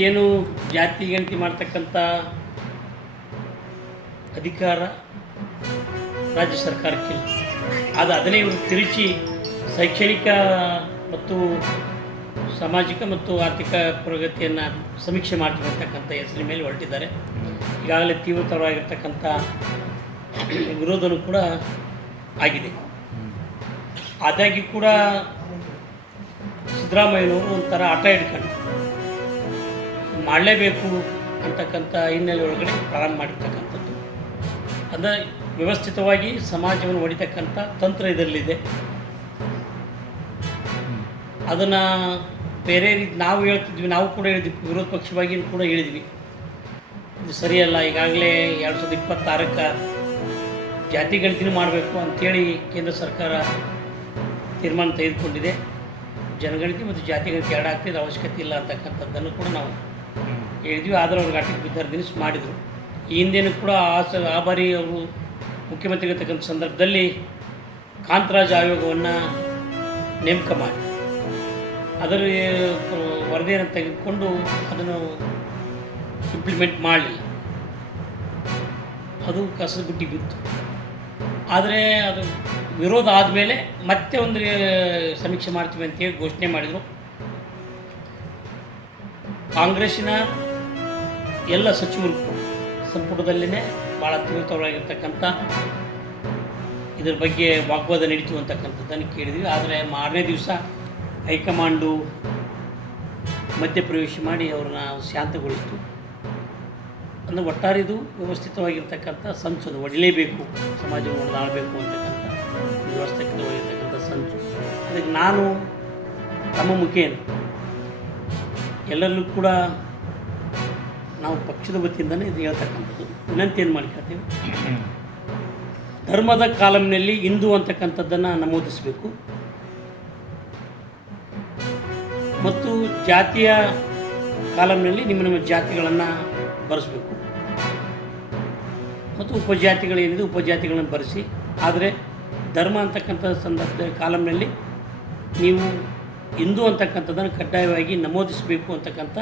ಇವತ್ತೇನು ಜಾತಿ ಗಣತಿ ಮಾಡ್ತಕ್ಕಂಥ ಅಧಿಕಾರ ರಾಜ್ಯ ಸರ್ಕಾರಕ್ಕಿಲ್ಲ. ಅದನ್ನೇ ಇವರು ತಿರುಚಿ ಶೈಕ್ಷಣಿಕ ಮತ್ತು ಸಾಮಾಜಿಕ ಮತ್ತು ಆರ್ಥಿಕ ಪ್ರಗತಿಯನ್ನು ಸಮೀಕ್ಷೆ ಮಾಡ್ತಿರ್ತಕ್ಕಂಥ ಹೆಸರಿನ ಮೇಲೆ ಹೊರಟಿದ್ದಾರೆ. ಈಗಾಗಲೇ ತೀವ್ರತರವಾಗಿರ್ತಕ್ಕಂಥ ವಿರೋಧನೂ ಕೂಡ ಆಗಿದೆ. ಆದಾಗ್ಯೂ ಕೂಡ ಸಿದ್ದರಾಮಯ್ಯನವರು ಒಂಥರ ಆಟ ಹಿಡ್ಕೊಂಡು ಮಾಡಲೇಬೇಕು ಅಂತಕ್ಕಂಥ ಹಿನ್ನೆಲೆ ಒಳಗಡೆ ಪ್ರಾರಂಭ ಮಾಡಿರ್ತಕ್ಕಂಥದ್ದು. ಅಂದರೆ ವ್ಯವಸ್ಥಿತವಾಗಿ ಸಮಾಜವನ್ನು ಹೊಡಿತಕ್ಕಂಥ ತಂತ್ರ ಇದರಲ್ಲಿದೆ. ಅದನ್ನು ಬೇರೆ ರೀತಿ ನಾವು ಹೇಳ್ತಿದ್ವಿ, ನಾವು ಕೂಡ ಹೇಳಿದ್ವಿ, ವಿರೋಧ ಪಕ್ಷವಾಗಿ ಕೂಡ ಹೇಳಿದ್ವಿ, ಇದು ಸರಿಯಲ್ಲ. ಈಗಾಗಲೇ 2026ಕ್ಕೆ ಜಾತಿ ಗಣತಿನೂ ಮಾಡಬೇಕು ಅಂಥೇಳಿ ಕೇಂದ್ರ ಸರ್ಕಾರ ತೀರ್ಮಾನ ತೆಗೆದುಕೊಂಡಿದೆ. ಜನಗಣತಿ ಮತ್ತು ಜಾತಿ ಗಣತಿ ಎರಡು ಆಗ್ತಿದ್ದು ಅವಶ್ಯಕತೆ ಇಲ್ಲ ಅಂತಕ್ಕಂಥದ್ದನ್ನು ಕೂಡ ನಾವು ಹೇಳಿದ್ವಿ. ಆದರೆ ಅವ್ರಿಗೆ ಆಟಕ್ಕೆ ಬಿದ್ದಾರ್ದಿನಿಸ್ ಮಾಡಿದರು. ಈ ಹಿಂದೆಯೂ ಕೂಡ ಆ ಬಾರಿ ಅವರು ಮುಖ್ಯಮಂತ್ರಿಗಿರ್ತಕ್ಕಂಥ ಸಂದರ್ಭದಲ್ಲಿ ಕಾಂತರಾಜ್ ಆಯೋಗವನ್ನು ನೇಮಕ ಮಾಡಿ ಅದರ ವರದಿಯನ್ನು ತೆಗೆದುಕೊಂಡು ಅದನ್ನು ಇಂಪ್ಲಿಮೆಂಟ್ ಮಾಡಲಿಲ್ಲ. ಅದು ಕಸದ ಬುಟ್ಟಿ ಬಿತ್ತು. ಆದರೆ ಅದು ವಿರೋಧ ಆದಮೇಲೆ ಮತ್ತೆ ಒಂದು ಸಮೀಕ್ಷೆ ಮಾಡ್ತೀವಿ ಅಂತೇಳಿ ಘೋಷಣೆ ಮಾಡಿದರು. ಕಾಂಗ್ರೆಸ್ಸಿನ ಎಲ್ಲ ಸಚಿವರು ಸಂಪುಟದಲ್ಲಿನೇ ಭಾಳ ತೀವ್ರವಾಗಿರ್ತಕ್ಕಂಥ ಇದರ ಬಗ್ಗೆ ವಾಗ್ವಾದ ನಡೀತು ಅಂತಕ್ಕಂಥದ್ದನ್ನು ಕೇಳಿದ್ವಿ. ಆದರೆ ಮಾರನೇ ದಿವಸ ಹೈಕಮಾಂಡು ಮಧ್ಯಪ್ರವೇಶ ಮಾಡಿ ಅವ್ರನ್ನ ಶಾಂತಗೊಳಿಸಿತು. ಅಂದರೆ ಒಟ್ಟಾರೆ ಇದು ವ್ಯವಸ್ಥಿತವಾಗಿರ್ತಕ್ಕಂಥ ಸಂಚು, ಅದು ಹೊಡಿಲೇಬೇಕು, ಸಮಾಜವನ್ನು ಆಳಬೇಕು ಅಂತಕ್ಕಂಥ ವ್ಯವಸ್ಥಿತವಾಗಿರ್ತಕ್ಕಂಥ ಸಂಚು. ಅದಕ್ಕೆ ನಾನು ತಮ್ಮ ಮುಖೇನ ಎಲ್ಲರಲ್ಲೂ ಕೂಡ ನಾವು ಪಕ್ಷದ ವತಿಯಿಂದಲೇ ಇದು ಹೇಳ್ತಕ್ಕಂಥದ್ದು ವಿನಂತಿಯನ್ನು ಮಾಡ್ಕೊಳ್ತೀವಿ. ಧರ್ಮದ ಕಾಲಮ್ನಲ್ಲಿ ಹಿಂದೂ ಅಂತಕ್ಕಂಥದ್ದನ್ನು ನಮೂದಿಸಬೇಕು ಮತ್ತು ಜಾತಿಯ ಕಾಲಮ್ನಲ್ಲಿ ನಿಮ್ಮ ಜಾತಿಗಳನ್ನು ಬರೆಸಬೇಕು ಮತ್ತು ಉಪಜಾತಿಗಳೇನಿದೆ ಉಪಜಾತಿಗಳನ್ನು ಬರೆಸಿ. ಆದರೆ ಧರ್ಮ ಅಂತಕ್ಕಂಥ ಸಂದರ್ಭದ ಕಾಲಮ್ನಲ್ಲಿ ನೀವು ಹಿಂದೂ ಅಂತಕ್ಕಂಥದ್ದನ್ನು ಕಡ್ಡಾಯವಾಗಿ ನಮೂದಿಸಬೇಕು ಅಂತಕ್ಕಂಥ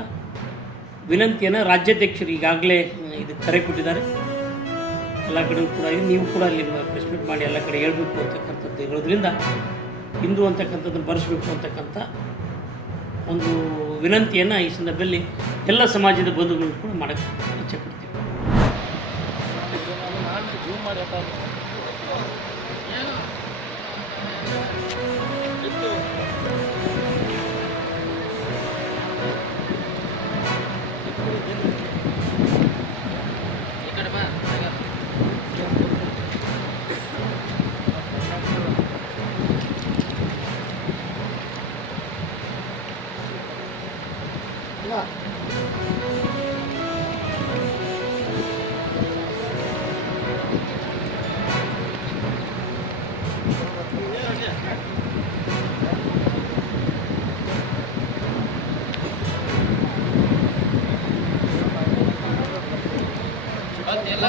ವಿನಂತಿಯನ್ನು ರಾಜ್ಯಾಧ್ಯಕ್ಷರು ಈಗಾಗಲೇ ಇದು ಕರೆ ಕೊಟ್ಟಿದ್ದಾರೆ. ಎಲ್ಲ ಕಡೆ ಕೂಡ ನೀವು ಕೂಡ ಅಲ್ಲಿ ಪ್ರೆಸ್ ಮೀಟ್ ಮಾಡಿ ಎಲ್ಲ ಕಡೆ ಹೇಳಬೇಕು ಅಂತಕ್ಕಂಥದ್ದು ಇರೋದ್ರಿಂದ ಹಿಂದೂ ಅಂತಕ್ಕಂಥದ್ದನ್ನು ಬರೆಸಬೇಕು ಅಂತಕ್ಕಂಥ ಒಂದು ವಿನಂತಿಯನ್ನು ಈ ಸಂದರ್ಭದಲ್ಲಿ ಎಲ್ಲ ಸಮಾಜದ ಬಂಧುಗಳು ಕೂಡ ಮಾಡೋಕ್ಕೆ ಇಚ್ಛೆ ಪಡ್ತೀವಿ. ಎಲ್ಲ